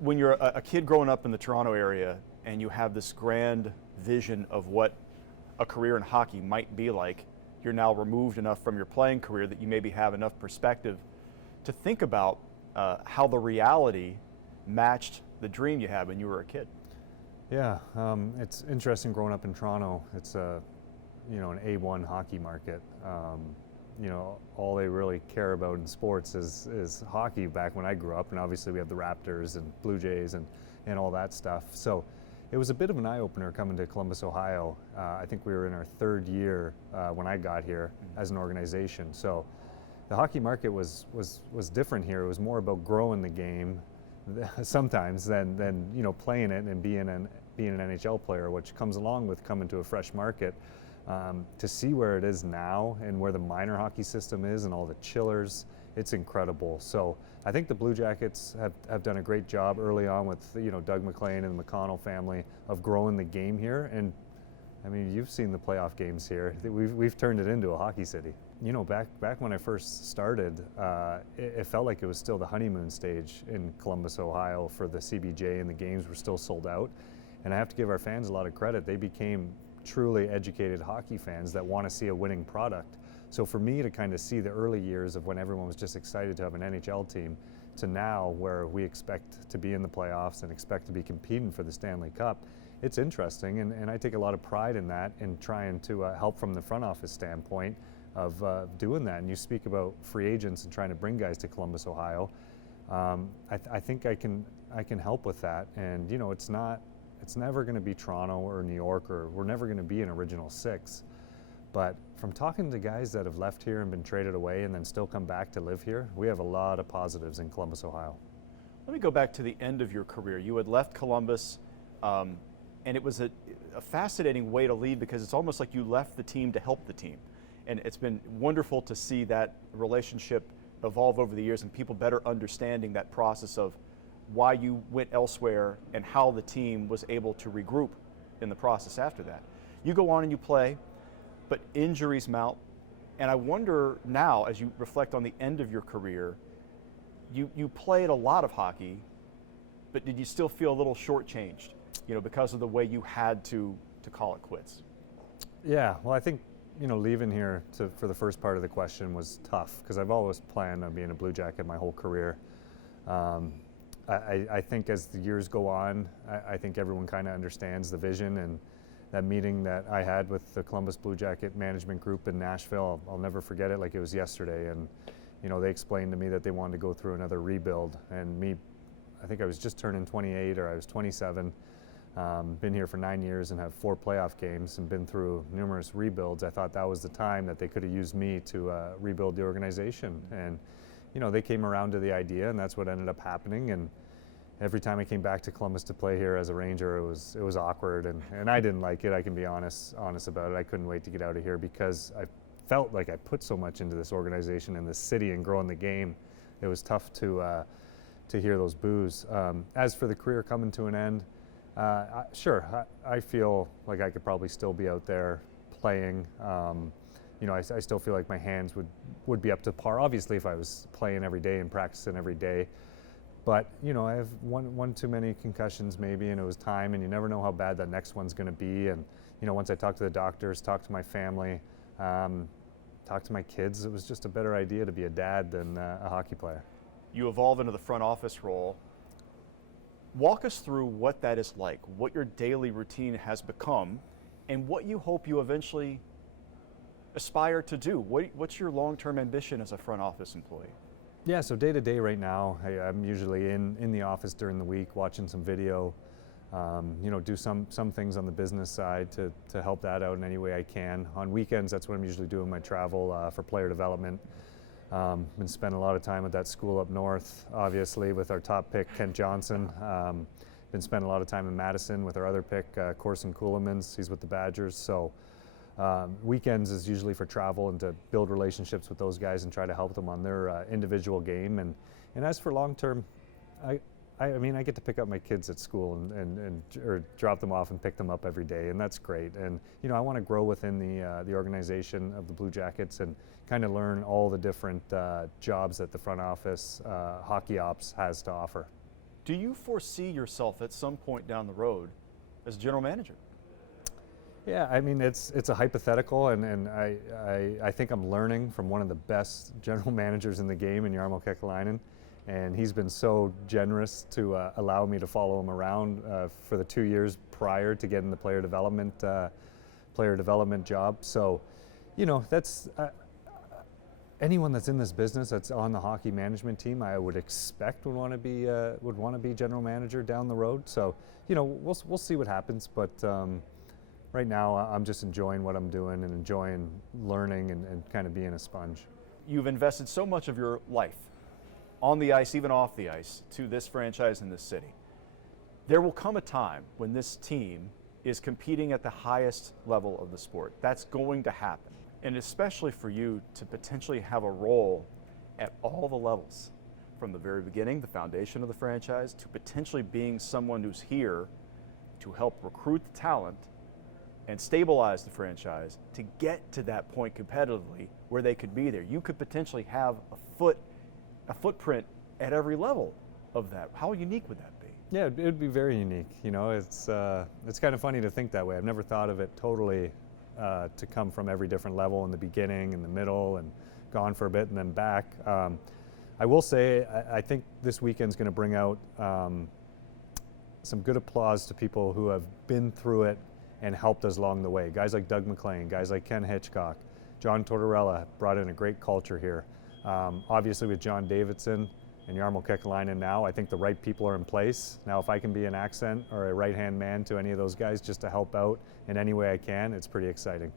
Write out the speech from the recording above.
when you're a kid growing up in the Toronto area and you have this grand vision of what a career in hockey might be like, you're now removed enough from your playing career that you maybe have enough perspective to think about how the reality matched the dream you had when you were a kid. Yeah, it's interesting growing up in Toronto. It's an A1 hockey market. All they really care about in sports is hockey back when I grew up, and obviously we have the Raptors and Blue Jays and all that stuff. So it was a bit of an eye-opener coming to Columbus, Ohio. I think we were in our third year when I got here as an organization. So the hockey market was different here. It was more about growing the game sometimes than playing it and being an NHL player, which comes along with coming to a fresh market. To see where it is now and where the minor hockey system is and all the chillers, it's incredible. So I think the Blue Jackets have done a great job early on with Doug McLean and the McConnell family of growing the game here. And I mean, you've seen the playoff games here. We've turned it into a hockey city. Back when I first started, it felt like it was still the honeymoon stage in Columbus, Ohio for the CBJ, and the games were still sold out. And I have to give our fans a lot of credit. They became truly educated hockey fans that want to see a winning product. So for me to kind of see the early years of when everyone was just excited to have an NHL team to now where we expect to be in the playoffs and expect to be competing for the Stanley Cup, it's interesting, and I take a lot of pride in that, in trying to help from the front office standpoint of doing that. And you speak about free agents and trying to bring guys to Columbus, Ohio. I think I can help with that. And it's never going to be Toronto or New York, or we're never going to be an original six. But from talking to guys that have left here and been traded away and then still come back to live here, we have a lot of positives in Columbus, Ohio. Let me go back to the end of your career. You had left Columbus, and it was a fascinating way to leave, because it's almost like you left the team to help the team. And it's been wonderful to see that relationship evolve over the years and people better understanding that process of why you went elsewhere and how the team was able to regroup in the process after that. You go on and you play, but injuries mount. And I wonder now, as you reflect on the end of your career, you played a lot of hockey, but did you still feel a little shortchanged, because of the way you had to call it quits? Yeah, well, I think, leaving here for the first part of the question was tough, because I've always planned on being a Blue Jacket my whole career. I think as the years go on, I think everyone kind of understands the vision, and that meeting that I had with the Columbus Blue Jacket management group in Nashville, I'll never forget it like it was yesterday. And they explained to me that they wanted to go through another rebuild, and me, I think I was just turning 28 or I was 27, been here for 9 years and have 4 playoff games and been through numerous rebuilds. I thought that was the time that they could have used me to rebuild the organization. And they came around to the idea, and that's what ended up happening. And every time I came back to Columbus to play here as a Ranger, it was awkward, and I didn't like it. I can be honest about it. I couldn't wait to get out of here, because I felt like I put so much into this organization and this city and growing the game. It was tough to hear those boos. As for the career coming to an end, I feel like I could probably still be out there playing. I still feel like my hands would be up to par, obviously, if I was playing every day and practicing every day. But, I have one too many concussions maybe, and it was time, and you never know how bad that next one's going to be. And, once I talked to the doctors, talked to my family, talked to my kids, it was just a better idea to be a dad than a hockey player. You evolve into the front office role. Walk us through what that is like, what your daily routine has become, and what you hope you eventually aspire to do. What's your long-term ambition as a front office employee? Yeah, so day to day right now, I'm usually in the office during the week watching some video, do some things on the business side to help that out in any way I can. On weekends, that's what I'm usually doing, my travel for player development. Been spending a lot of time at that school up north, obviously, with our top pick, Kent Johnson. Been spending a lot of time in Madison with our other pick, Corson Ceulemans. He's with the Badgers. So weekends is usually for travel and to build relationships with those guys and try to help them on their individual game. And as for long term, I mean, I get to pick up my kids at school or drop them off and pick them up every day, and that's great. And I want to grow within the organization of the Blue Jackets and kind of learn all the different jobs that the front office hockey ops has to offer. Do you foresee yourself at some point down the road as general manager? Yeah, I mean, it's a hypothetical, and I think I'm learning from one of the best general managers in the game in Jarmo Kekalainen, and he's been so generous to allow me to follow him around for the 2 years prior to getting the player development job. So, you know, that's anyone that's in this business that's on the hockey management team, I would expect would want to be general manager down the road. So, you know, we'll see what happens, but. Right now, I'm just enjoying what I'm doing and enjoying learning and kind of being a sponge. You've invested so much of your life on the ice, even off the ice, to this franchise in this city. There will come a time when this team is competing at the highest level of the sport. That's going to happen. And especially for you to potentially have a role at all the levels, from the very beginning, the foundation of the franchise, to potentially being someone who's here to help recruit the talent and stabilize the franchise to get to that point competitively where they could be there. You could potentially have a footprint at every level of that. How unique would that be? Yeah, it would be very unique. You know, it's kind of funny to think that way. I've never thought of it totally to come from every different level in the beginning, in the middle, and gone for a bit and then back. I will say, I think this weekend's going to bring out some good applause to people who have been through it and helped us along the way. Guys like Doug McLean, guys like Ken Hitchcock, John Tortorella brought in a great culture here. Obviously with John Davidson and Jarmo Kekalainen now, I think the right people are in place. Now if I can be an accent or a right-hand man to any of those guys just to help out in any way I can, it's pretty exciting.